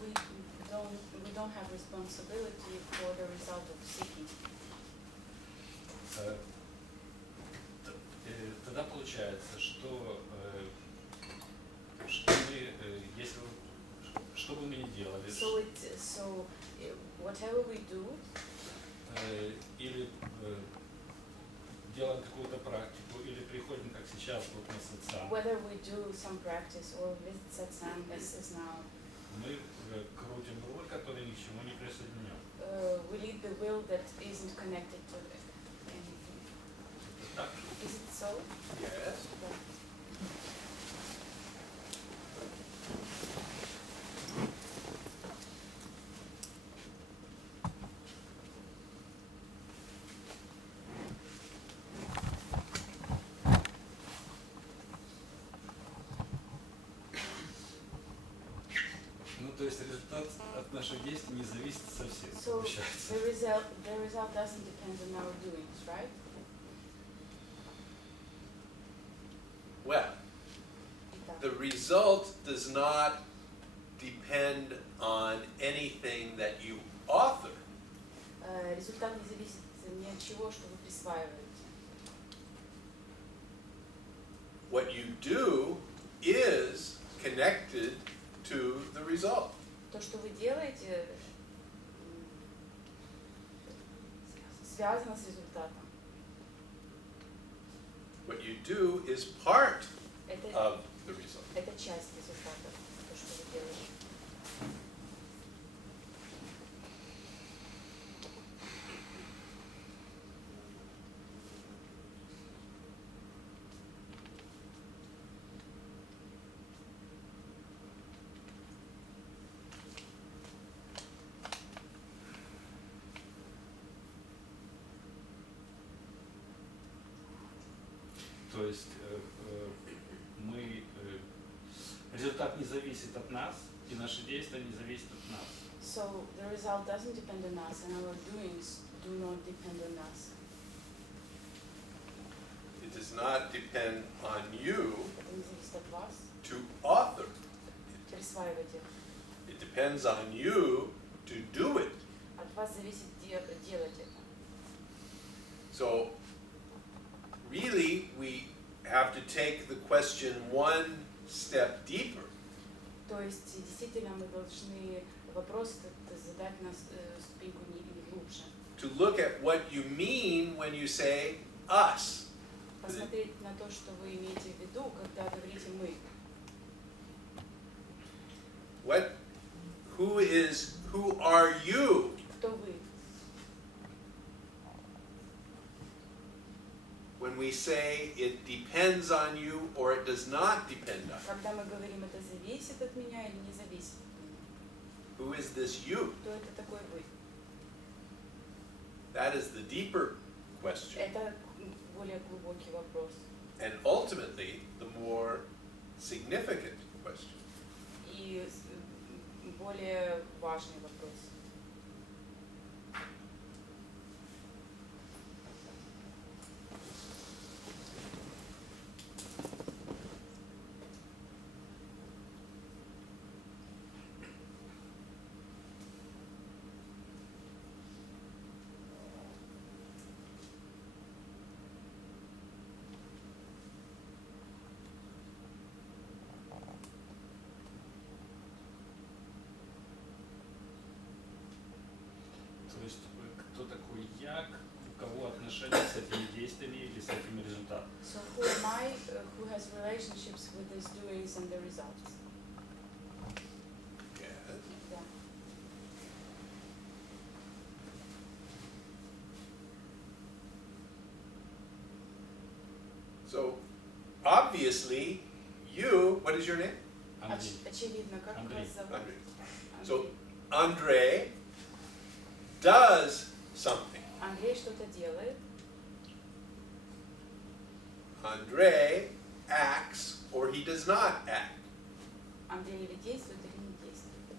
we don't have responsibility for the result of seeking. Тогда получается, что мы, если что бы мы ни делали, So whatever we do, или делаем какую-то практику, или приходим, как сейчас, вот на сатсанг, whether we do some practice or visit satsang as now, мы крутим руль, который ни к чему не присоединен. we lead the will that isn't connected to anything. Это так? Is it so? Yes. Ну, то есть результат от наших действий не зависит совсем, So получается. the result doesn't depend on our doings, right? Well, Итак, the result does not depend on anything that you author. результат не зависит ни от чего, что вы присваиваете. What you do is connected to the result. То, что вы делаете, связано с результатом. What you do is part Это, of the result. это часть результата, то, что вы делаете. То есть мы, результат не зависит от нас, и наши действия не зависят от нас. So the result doesn't depend on us, and our doings do not depend on us. It does not depend on you Это не зависит от вас. to author. Присваивать их. It depends on you to do it. От вас зависит делать это. So really we have to take the question one step deeper. То есть действительно мы должны вопрос этот задать на ступеньку не глубже. To look at what you mean when you say us. Посмотреть на то, что вы имеете в виду, когда говорите мы. Who are you? Кто вы? When we say it depends on you or it does not depend on you. Когда мы говорим, это зависит от меня или не зависит от меня? Who is this you? Кто это такой вы? That is the deeper question. Это более глубокий вопрос. And ultimately, the more significant question. И более важный вопрос. То есть кто такой я, у кого отношения с этими действиями или с этим результатом. So who am I who has relationships with these doings and the results? Yes. Да. So obviously, you, what is your name? Андрей. Очевидно, как Андрей. вас зовут? Andre. So Andre does something. Андрей что-то делает. Andre acts or he does not act. Андрей или действует, или не действует.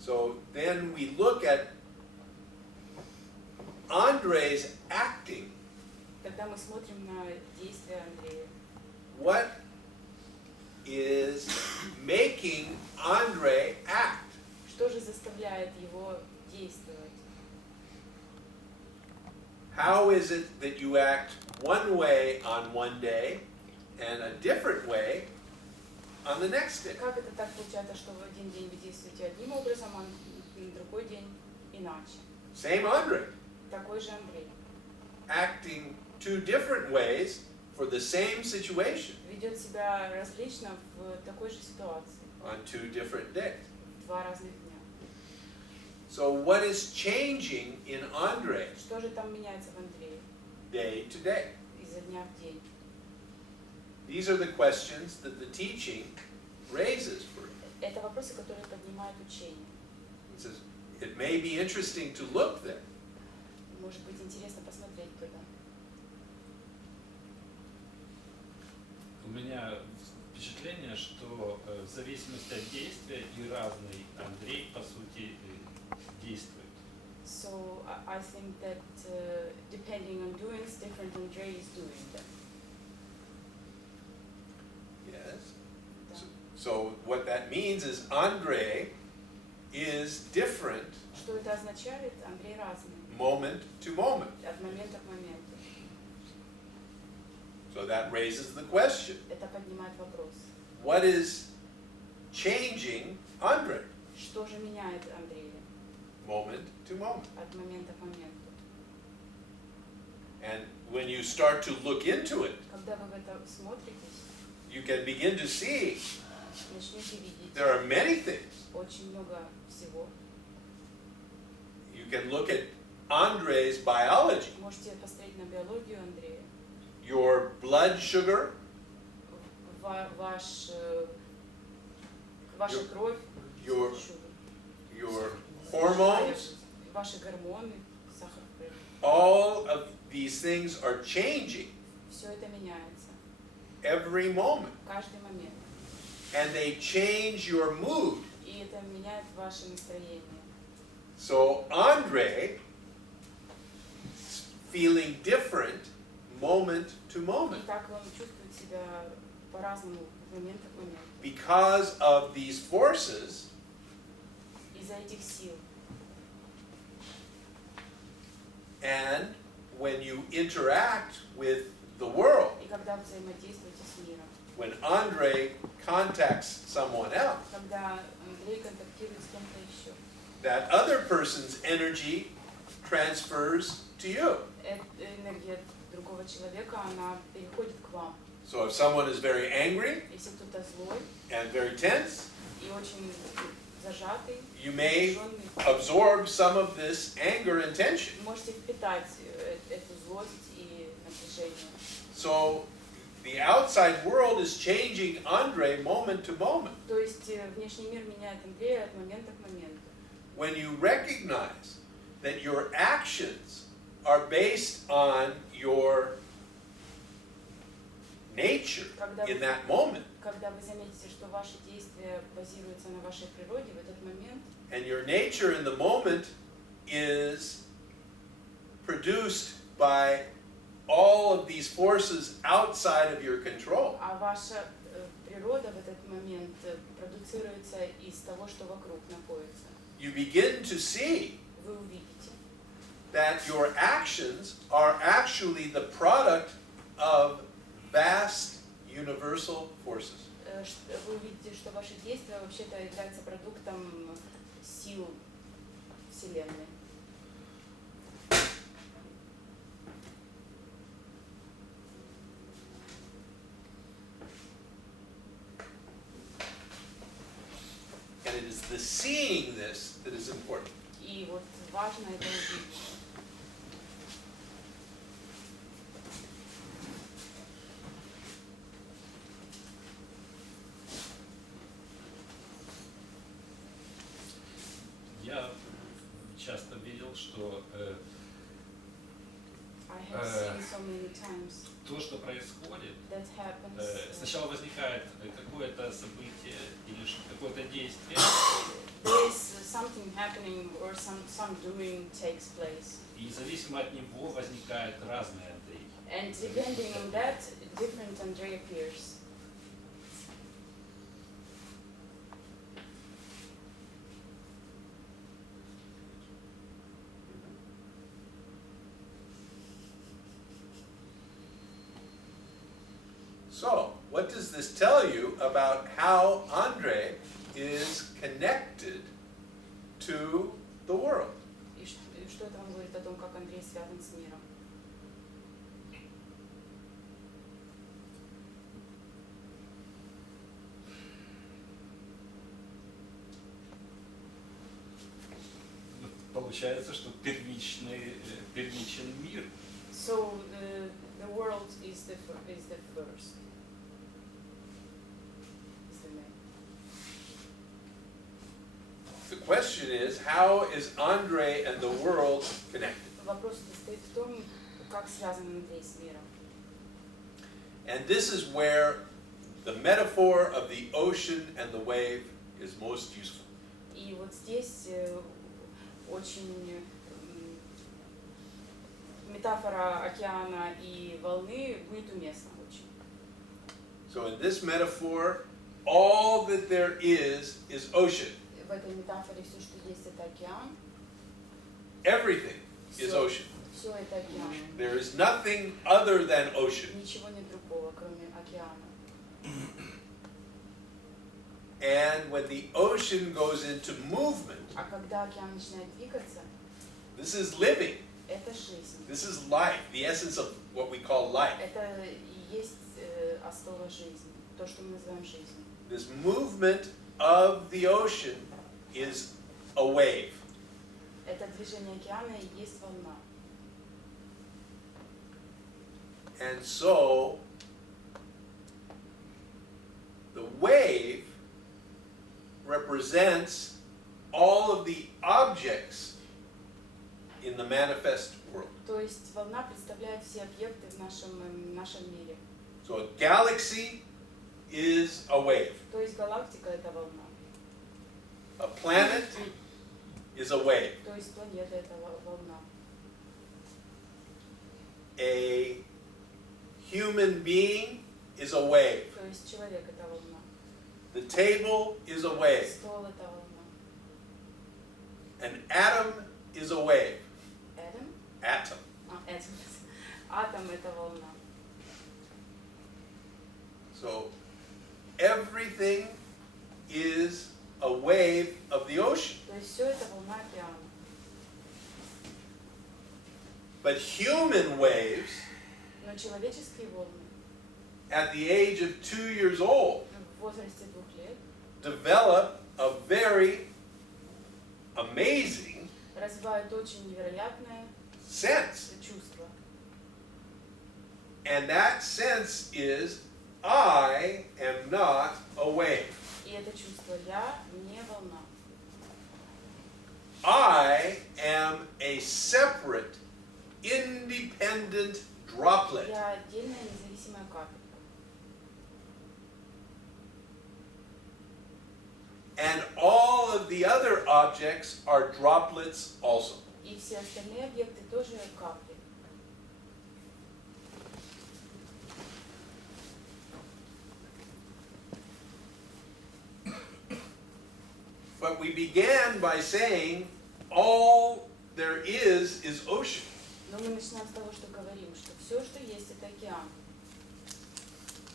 So then we look at Andre's acting. Когда мы смотрим на действия Андрея, What is making Andre act? Что же заставляет его действовать? How is it that you act one way on one day and a different way on the next day? Как это так получается, что в один день вы действуете одним образом, а на другой день иначе? Same Andre, Такой же Андрей. acting two different ways for the same situation Ведет себя различно в такой же ситуации, on two different days. в два разных дня. So what is changing in Andre Что же там меняется в Андрее day to day? изо дня в день? These are the questions that the teaching raises for you. Это вопросы, которые поднимает учение. It says, it may be interesting to look there. Может быть интересно посмотреть туда. У меня впечатление, что в зависимости от действия и разный Андрей, по сути, действует. So I think that depending on doings, different Andrei is doing them. Yes. Да. So what that means is Andre is different Что это означает? Андрей разный. moment to moment. От момента к моменту. So that raises the question, Это поднимает вопрос. what is changing Andre Что же меняет Андрея moment to moment? от момента к моменту? And when you start to look into it, Когда вы в это смотритесь, you can begin to see начнете видеть there are many things. очень много всего. You can look at Andre's biology, Можете посмотреть на биологию Андрея, your blood sugar, ваша кровь, your sugar, your hormones, ваши гормоны, сахар в крови. all of these things are changing Все это меняется every moment. каждый момент. And they change your mood. И это меняет ваше настроение. So Andre is feeling different moment to И moment так он чувствует себя по-разному в момент к моменту. because of these forces Из-за этих сил. and when you interact with the world. И когда взаимодействуете с миром. When Andre contacts someone else, Когда Андрей контактирует с кем-то еще. that other person's energy transfers to you. Энергия другого человека, она переходит к вам. So if someone is very angry Если кто-то злой and very tense, и очень зажатый, you may напряженный, absorb some of this anger and tension. можете впитать эту злость и напряжение. So the outside world is changing Andre moment to moment. То есть внешний мир меняет Андрея от момента к моменту. When you recognize that your actions are based on your nature in that moment, Когда вы заметите, что ваши действия базируются на вашей природе в этот момент, and your nature in the moment is produced by all of these forces outside of your control, а ваша природа в этот момент продуцируется из того, что вокруг находится, you begin to see вы увидите, that your actions are actually the product of vast universal forces. Вы увидите, что ваши действия вообще-то являются продуктом сил Вселенной. And it is the seeing this that is important. И вот важно это увидеть. Я часто видел, что I have seen so many times то, что происходит, that happens. сначала возникает какое-то событие или какое-то действие, There is something happening or some doing takes place. и зависимо от него возникает разный Андрей. And depending on that, different Andrei appears. So, what does this tell you about how Andre is connected to the world? И что это вам говорит о том, как Андрей связан с миром? Получается, что первичен мир. So the world is the first. Is the main. The question is, how is Andre and the world connected? Вопрос состоит в том, как связан Андрей с миром. And this is where the metaphor of the ocean and the wave is most useful. И вот здесь очень метафора океана и волны будет уместна очень. So in this metaphor, all that there is ocean. В этой метафоре все, что есть, это океан. Everything is ocean. Все это океан. There is nothing other than ocean. Ничего нет другого, кроме океана. And when the ocean goes into movement, А когда океан начинает двигаться, this is living. это жизнь. This is life, the essence of what we call life. Это и есть основа жизни, то, что мы называем жизнью. This movement of the ocean is a wave. Это движение океана и есть волна. And so, the wave represents all of the objects in the manifest world. То есть волна представляет все объекты в нашем мире. So a galaxy is a wave. То есть галактика это волна. A planet is a wave. То есть планета это волна. A human being is a wave. То есть человек это волна. The table is a wave. Стол это волна. An atom is a wave. Atom? Atom. Atom. Атом это волна. So everything is a wave of the ocean. То есть все это волна океана. But human waves, Но человеческие волны at the age of 2 years old, в возрасте 2 лет develop a very amazing развивают очень невероятное sense. чувство. And that sense is, I am not a wave. И это чувство я не волна. I am a separate, independent droplet. Я отдельная независимая капелька. And all of the other objects are droplets also. И все остальные объекты тоже капли. But we began by saying all there is ocean. Но мы начинаем с того, что говорим, что все, что есть, это океан.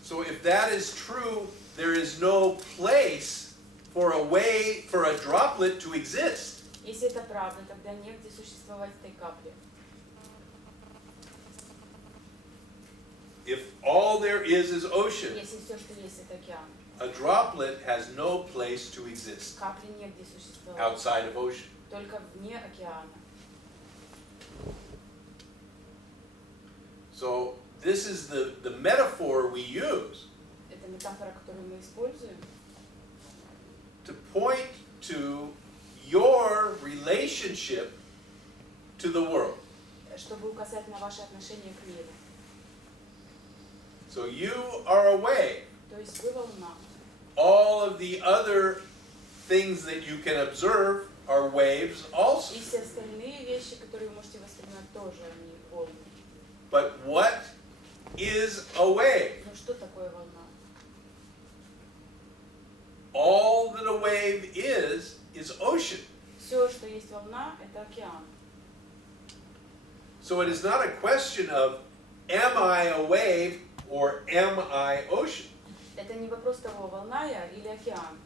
So if that is true, there is no place for a droplet to exist. Если это правда, тогда негде существовать этой капле. If all there is ocean, Если все, что есть, это океан, a droplet has no place to exist капли негде существовать, outside of ocean. только вне океана. So this is the metaphor we use Это метафора, которую мы используем, to point to your relationship to the world. чтобы указать на ваше отношение к миру. So you are a wave. То есть вы волна. All of the other things that you can observe are waves also. И все остальные вещи, которые вы можете воспринимать, тоже они волны. But what is a wave? Но что такое волна? All that a wave is ocean. Все, что есть волна, это океан. So it is not a question of, am I a wave or am I ocean? Это не вопрос того, волна я или океан.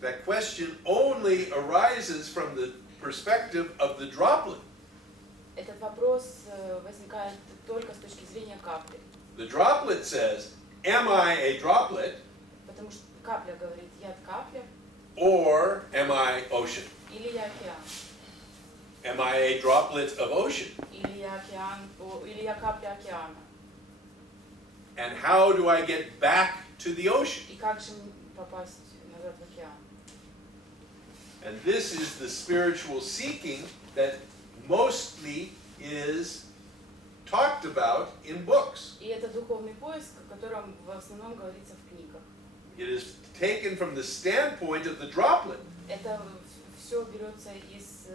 That question only arises from the perspective of the droplet. Этот вопрос возникает только с точки зрения капли. The droplet says, am I a droplet Потому что капля говорит, я капля or am I ocean? или я океан. Am I a droplet of ocean? Или я океан, или я капля океана. And how do I get back to the ocean? И как же попасть назад в океан? And this is the spiritual seeking that mostly is talked about in books. И это духовный поиск, о котором в основном говорится в книгах. It is taken from the standpoint of the droplet. Это все берется из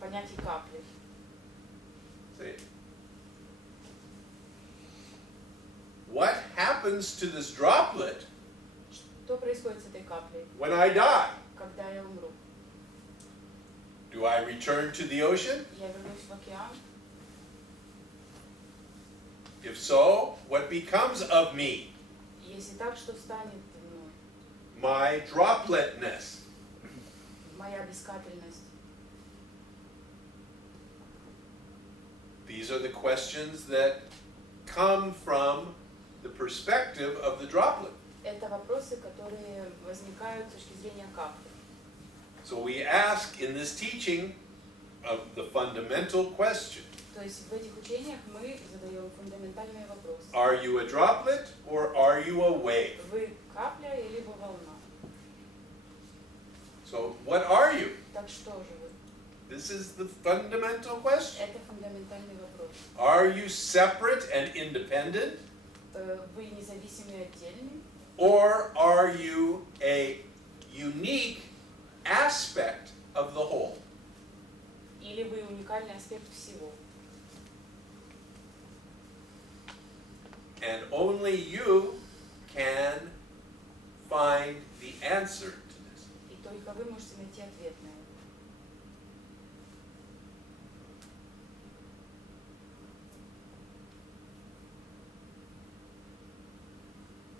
понятий капли. See? What happens to this droplet Что происходит с этой каплей, when I die? когда я умру? Do I return to the ocean? Я вернусь в океан? If so, what becomes of me? Если так, что станет мной? My dropletness. Моя бескапельность. These are the questions that come from the perspective of the droplet. Это вопросы, которые возникают с точки зрения капли. So we ask in this teaching of the fundamental question. То есть в этих учениях мы задаем фундаментальные вопросы. Are you a droplet or are you a wave? Вы капля или волна? So what are you? Так что же вы? This is the fundamental question. Это фундаментальный вопрос. Are you separate and independent Вы независимый и отдельный? or are you a unique aspect of the whole? Или вы уникальный аспект всего? And only you can find the answer to this. И только вы можете найти ответ на это.